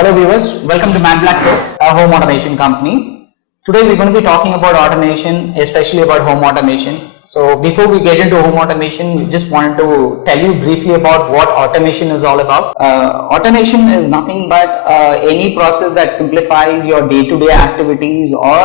Hello viewers, welcome to Man Black Tech, a home automation company. Today we're going to be talking about automation, especially about home automation. So before we get into home automation, we just wanted to tell you briefly about what automation is all about. Automation is nothing but any process that simplifies your day-to-day activities or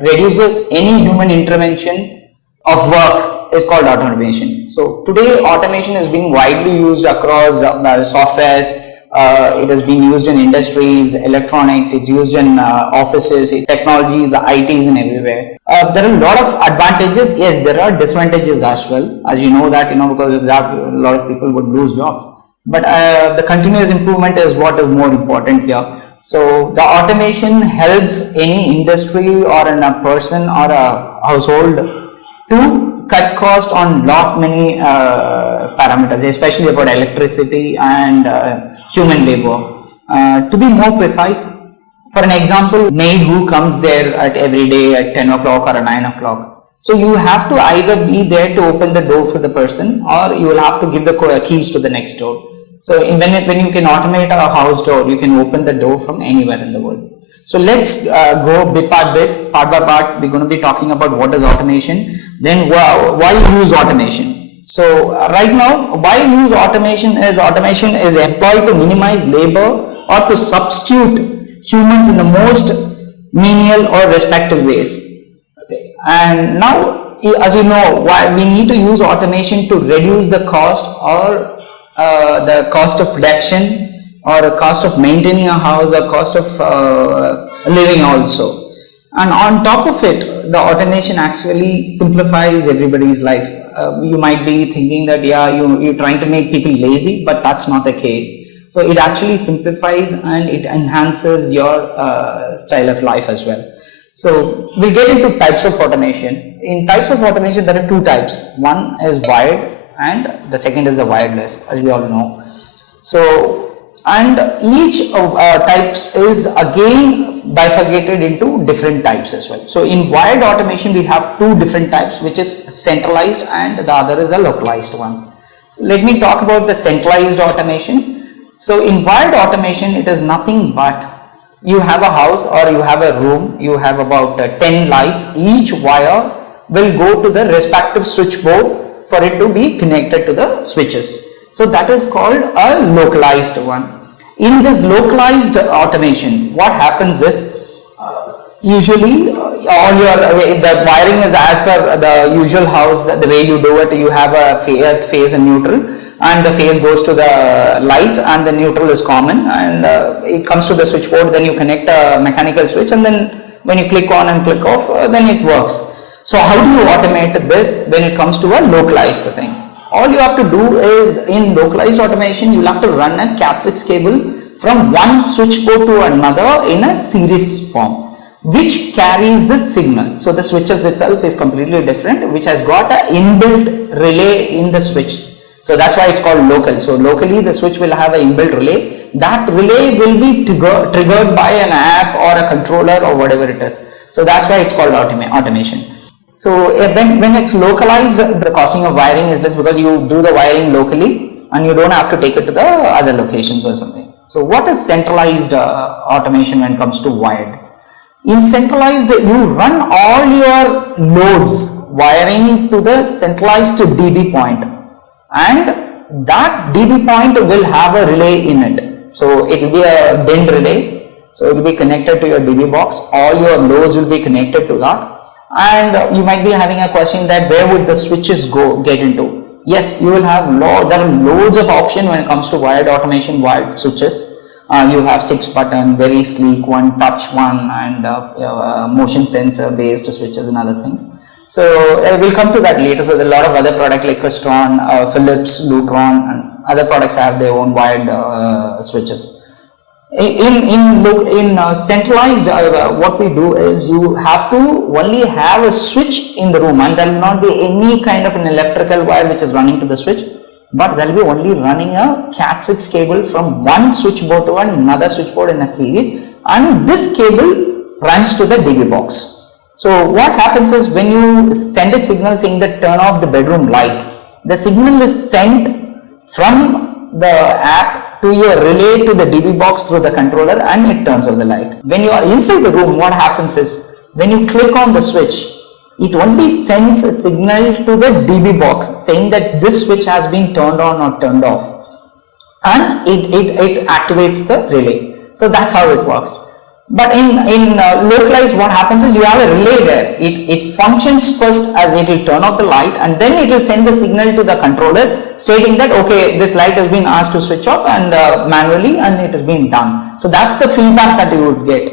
reduces any human intervention of work is called automation. So today automation is being widely used across softwares. It has been used in industries, electronics, it's used in offices, technologies, ITs and everywhere. There are a lot of advantages. Yes, there are disadvantages as well. As you know that, because of that, a lot of people would lose jobs. But the continuous improvement is what is more important here. So the automation helps any industry or a person or a household to cut cost on lot many parameters, especially about electricity and human labor. To be more precise, for an example, maid who comes there at every day at 10 o'clock or 9 o'clock. So you have to either be there to open the door for the person, or you will have to give the keys to the next door. So when you can automate a house door, you can open the door from anywhere in the world. So let's go bit by bit, part by part. We're going to be talking about what is automation, then why use automation. So right now, why use automation is employed to minimize labor or to substitute humans in the most menial or respective ways. Okay. And now, as you know, why we need to use automation to reduce the cost or the cost of production or the cost of maintaining a house or cost of living also. And on top of it, the automation actually simplifies everybody's life. You might be thinking that you're trying to make people lazy, but that's not the case. So it actually simplifies and it enhances your style of life as well. So we'll get into types of automation. In types of automation, there are two types. One is wired and the second is the wireless, as we all know. So, and each types is again bifurcated into different types as well. So in wired automation, we have two different types, which is centralized and the other is a localized one. So let me talk about the centralized automation. So in wired automation, it is nothing but you have a house or you have a room, you have about 10 lights, each wire will go to the respective switchboard for it to be connected to the switches. So that is called a localized one. In this localized automation, what happens is usually all the wiring is as per the usual house, the way you do it. You have a phase and neutral, and the phase goes to the lights and the neutral is common, and it comes to the switchboard. Then you connect a mechanical switch, and then when you click on and click off, then it works. So how do you automate this when it comes to a localized thing? All you have to do is, in localized automation, you'll have to run a Cat6 cable from one switchboard to another in a series form, which carries the signal. So the switches itself is completely different, which has got an inbuilt relay in the switch. So that's why it's called local. So locally the switch will have an inbuilt relay. That relay will be triggered by an app or a controller or whatever it is. So that's why it's called automation. So when it's localized, the costing of wiring is less because you do the wiring locally and you don't have to take it to the other locations or something. So what is centralized automation when it comes to wired? In centralized, you run all your loads wiring to the centralized DB point, and that DB point will have a relay in it. So it will be a DIN relay. So it will be connected to your DB box. All your loads will be connected to that. And you might be having a question that where would the switches get into? Yes, you will have there are loads of options when it comes to wired automation, wired switches. You have 6-button, very sleek one, touch one, and motion sensor based switches and other things. So we'll come to that later. So there are a lot of other products like Crestron, Philips, Lutron, and other products have their own wired switches. In centralized, what we do is you have to only have a switch in the room, and there will not be any kind of an electrical wire which is running to the switch, but there will be only running a Cat6 cable from one switchboard to another switchboard in a series, and this cable runs to the DB box. So what happens is when you send a signal saying that turn off the bedroom light, the signal is sent from the app to your relay to the DB box through the controller, and it turns off the light. When you are inside the room, what happens is when you click on the switch, it only sends a signal to the DB box saying that this switch has been turned on or turned off, and it activates the relay. So that's how it works. But in localized, what happens is you have a relay there. It functions first as it will turn off the light, and then it will send the signal to the controller stating that okay, this light has been asked to switch off and manually, and it has been done. So that's the feedback that you would get.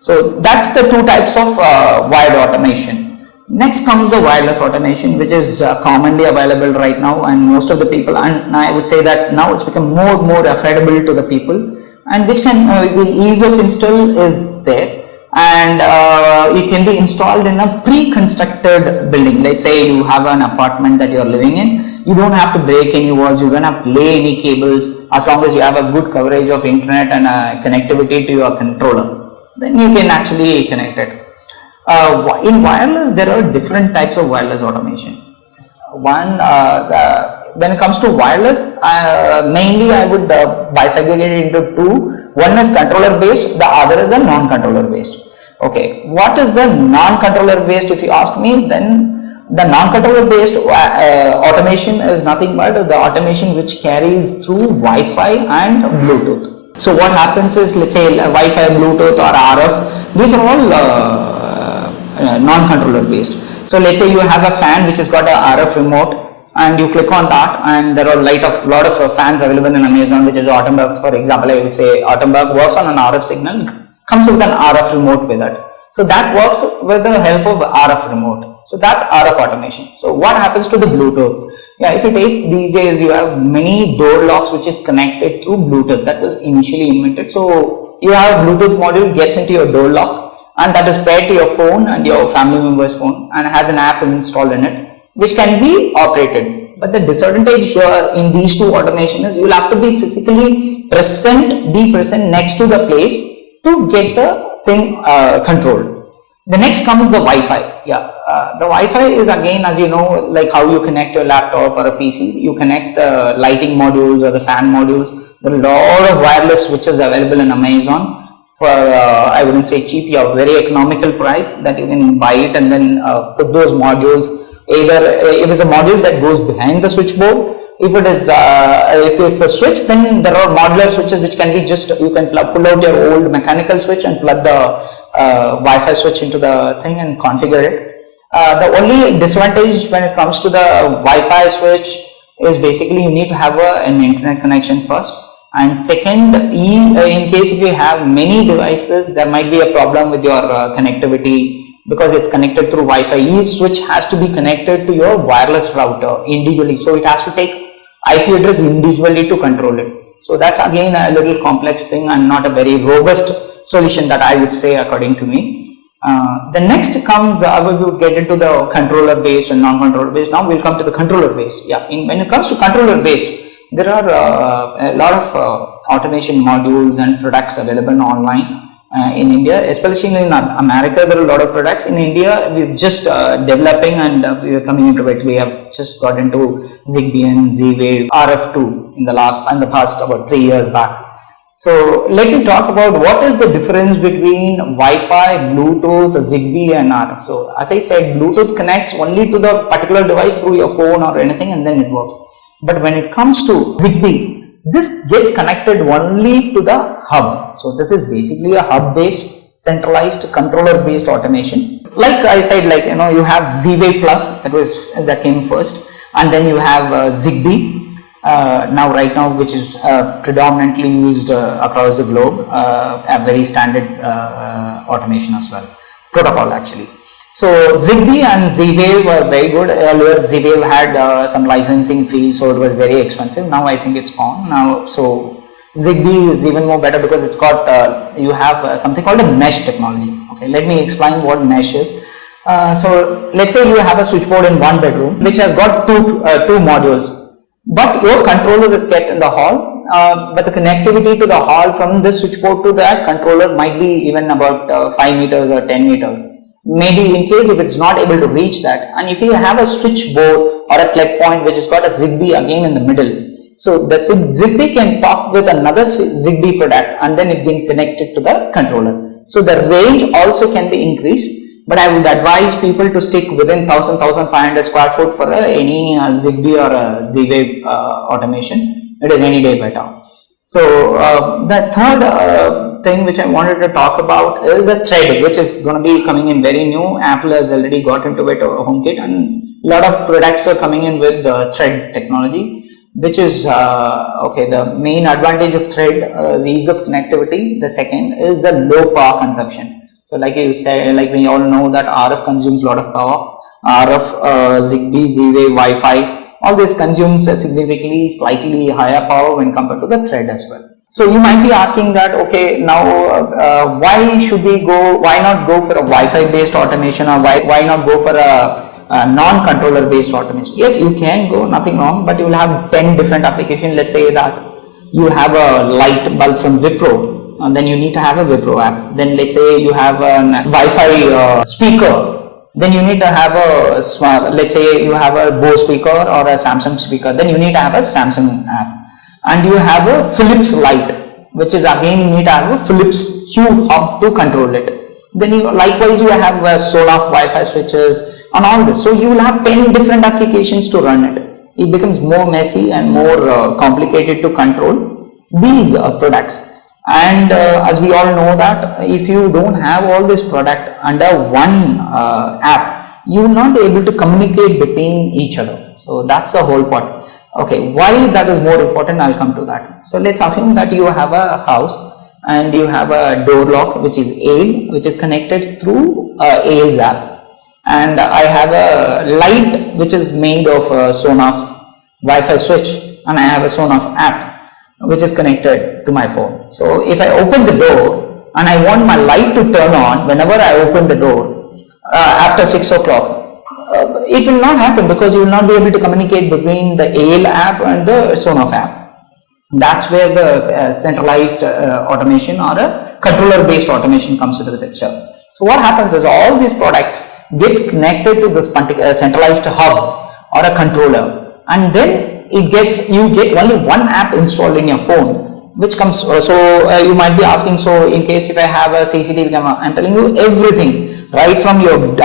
So that's the two types of wired automation. Next comes the wireless automation, which is commonly available right now, and most of the people, and I would say that now it's become more affordable to the people, and which can the ease of install is there, and it can be installed in a pre-constructed building. Let's say you have an apartment that you are living in, you don't have to break any walls, you don't have to lay any cables, as long as you have a good coverage of internet and connectivity to your controller, then you can actually connect it. In wireless, there are different types of wireless automation. One, when it comes to wireless, mainly I would bifurcate it into two. One is controller based, the other is a non-controller based. Okay, what is the non-controller based? If you ask me, then the non-controller based automation is nothing but the automation which carries through Wi-Fi and Bluetooth. So what happens is, let's say Wi-Fi, Bluetooth or RF, these are all non-controller based. So let's say you have a fan which has got a RF remote, and you click on that, and there are lot of fans available in Amazon, which is Autumnberg. For example, I would say Autumnberg works on an RF signal, comes with an RF remote with it. So that works with the help of RF remote. So that's RF automation. So what happens to the Bluetooth? Yeah, if you take these days, you have many door locks which is connected through Bluetooth. That was initially invented. So you have a Bluetooth module gets into your door lock, and that is paired to your phone and your family member's phone, and has an app installed in it which can be operated. But the disadvantage here in these two automation is you will have to be physically be present next to the place to get the thing controlled. The next comes the Wi-Fi. Yeah, the Wi-Fi is again, as you know, like how you connect your laptop or a PC, you connect the lighting modules or the fan modules. There are a lot of wireless switches available in Amazon for I wouldn't say cheap, a very economical price that you can buy it and then put those modules. Either if it's a module that goes behind the switchboard, if it's a switch, then there are modular switches which can be just, you can pull out your old mechanical switch and plug the Wi-Fi switch into the thing and configure it. The only disadvantage when it comes to the Wi-Fi switch is basically you need to have an internet connection first. And second, in case if you have many devices, there might be a problem with your connectivity because it's connected through Wi-Fi. Each switch has to be connected to your wireless router individually. So it has to take IP address individually to control it. So that's again a little complex thing and not a very robust solution that I would say according to me. The next comes, I will get into the controller based and non-controller based. Now we'll come to the controller based. Yeah, when it comes to controller based, there are a lot of automation modules and products available online in India, especially in America. There are a lot of products. In India, we're just developing and we are coming into it. We have just got into Zigbee and Z-Wave RF2 in the past about 3 years back. So let me talk about what is the difference between Wi-Fi, Bluetooth, Zigbee and RF. So as I said, Bluetooth connects only to the particular device through your phone or anything and then it works. But when it comes to Zigbee, this gets connected only to the hub. So this is basically a hub based, centralized, controller based automation. Like I said, you have Z-Wave Plus that came first, and then you have Zigbee right now, which is predominantly used across the globe, a very standard automation as well, protocol actually. So Zigbee and Z-Wave were very good. Earlier Z-Wave had some licensing fees, so it was very expensive. Now I think it's gone now. So Zigbee is even more better because it's got you have something called a mesh technology. Okay, let me explain what mesh is. So let's say you have a switchboard in one bedroom which has got two modules, but your controller is kept in the hall. But the connectivity to the hall from this switchboard to that controller might be even about 5 meters or 10 meters. Maybe in case if it's not able to reach that, and if you have a switchboard or a plug point which has got a Zigbee again in the middle, So the Zigbee can talk with another Zigbee product and then it can connect it to the controller. So the range also can be increased, but I would advise people to stick within 1000-1500 square foot for any Zigbee or Z-Wave automation. It is any day better. So the third thing which I wanted to talk about is the thread, which is going to be coming in very new. Apple has already got into it, HomeKit, and a lot of products are coming in with thread technology, which is okay. The main advantage of thread is the ease of connectivity. The second is the low power consumption. So like you said, like we all know that RF consumes a lot of power. RF, Zigbee, Z-Wave, Wi-Fi, all this consumes a significantly slightly higher power when compared to the thread as well. So you might be asking that, okay, now why not go for a Wi-Fi based automation, or why not go for a non-controller based automation? Yes, you can go, nothing wrong, but you will have 10 different applications. Let's say that you have a light bulb from Wipro, and then you need to have a Wipro app. Then let's say you have a Wi-Fi speaker. Then you need to have let's say you have a Bose speaker or a Samsung speaker, then you need to have a Samsung app. And you have a Philips light, which is again you need to have a Philips Hue hub to control it. Then likewise you have Sonoff Wi-Fi switches and all this. So you will have 10 different applications to run it. It becomes more messy and more complicated to control these products. And as we all know that if you don't have all this product under one app, you will not be able to communicate between each other. So that's the whole point. Okay, why that is more important, I'll come to that. So let's assume that you have a house and you have a door lock which is AIL, which is connected through AIL's app. And I have a light which is made of a Sonoff Wi-Fi switch, and I have a Sonoff app which is connected to my phone. So if I open the door and I want my light to turn on whenever I open the door after 6 o'clock, it will not happen because you will not be able to communicate between the AIL app and the Sonoff app. That's where the centralized automation or a controller based automation comes into the picture. So what happens is all these products gets connected to this centralized hub or a controller, and then you get only one app installed in your phone, which comes. So you might be asking, so in case if I have a CCTV camera, I'm telling you everything, right from your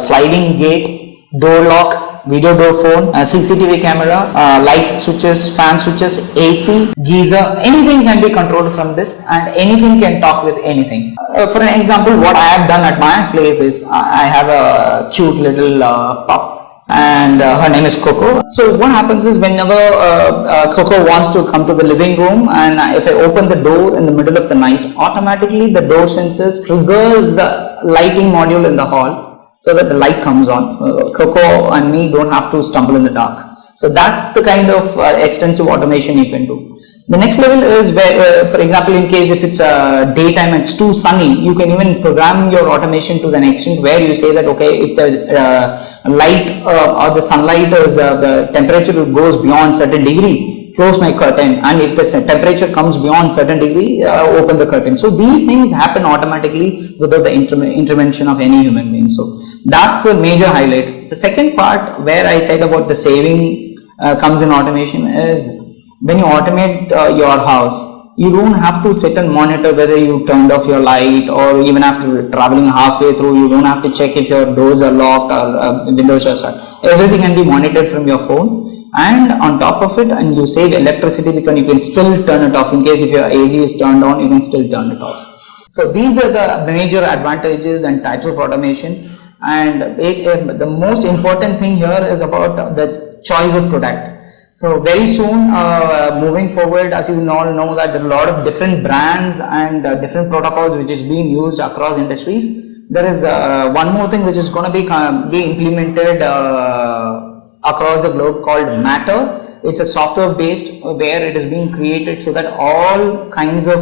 sliding gate, door lock, video door phone, CCTV camera, light switches, fan switches, AC, geyser, anything can be controlled from this, and anything can talk with anything. For an example, what I have done at my place is I have a cute little pup, and her name is Coco. So what happens is whenever Coco wants to come to the living room, and if I open the door in the middle of the night, automatically the door sensors triggers the lighting module in the hall so that the light comes on. So Coco and me don't have to stumble in the dark. So that's the kind of extensive automation you can do. The next level is where, for example, in case if it's daytime and it's too sunny, you can even program your automation to the extent where you say that, okay, if the light or the sunlight is the temperature goes beyond certain degree, close my curtain, and if the temperature comes beyond certain degree, open the curtain. So these things happen automatically without the intervention of any human being. So that's the major highlight. The second part where I said about the saving comes in automation is when you automate your house, you don't have to sit and monitor whether you turned off your light, or even after traveling halfway through, you don't have to check if your doors are locked or windows are shut. Everything can be monitored from your phone, and on top of it, and you save electricity because you can still turn it off. In case if your AC is turned on, you can still turn it off. So these are the major advantages and types of automation, and the most important thing here is about the choice of product. So very soon, moving forward, as you all know that there are a lot of different brands and different protocols which is being used across industries. There is one more thing which is going to be implemented across the globe called Matter. It's a software based where it is being created so that all kinds of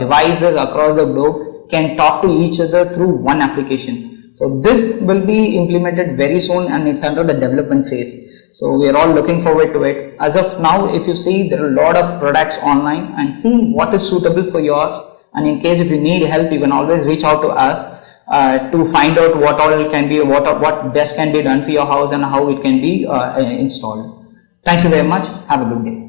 devices across the globe can talk to each other through one application. So this will be implemented very soon, and it's under the development phase. So we are all looking forward to it. As of now, if you see, there are a lot of products online, and see what is suitable for yours. And in case if you need help, you can always reach out to us to find out what all can be, what best can be done for your house and how it can be installed. Thank you very much. Have a good day.